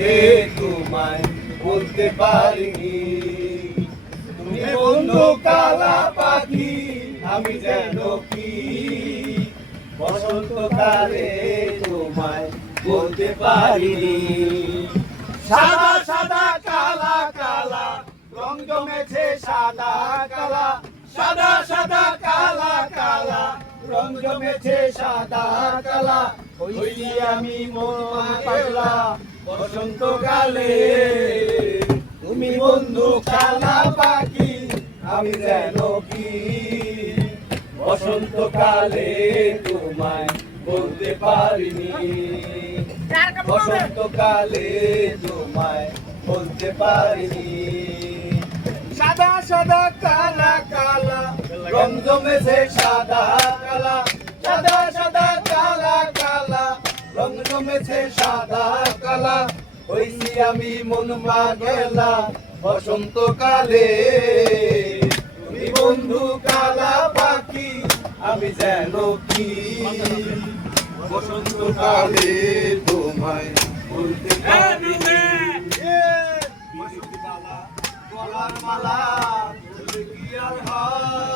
তোমায় বলতে পারিনি, তুমি বন্ধু কালা পাখি, আমি যেন কি বসন্তকালে তোমায় বলতে পারিনি। সাদা সাদা কালা কালা রং জমেছে সাদা কালা, সাদা সাদা কালা কালা রং জমেছে সাদা কালা, হইছি আমি মন পাগলা বসন্তকালে। তুমি বন্ধু কালা পাখি, আমি যেন কি বসন্তকালে তোমায় বলতে পারিনি, বসন্তকালে তোমায় বলতে পারিনি। সাদা সাদা কালা কালা রং জমেছে সাদা কালা, সাদা সাদা কালা কালা রং জমেছে সাদা কালা, হইছি আমি মন পাগলা বসন্তকালে। তুমি বন্ধু কালা পাখি, আমি যেন কি বসন্তকালে তোমায় বলতে পারিনি। গলার মালা কি আর হয়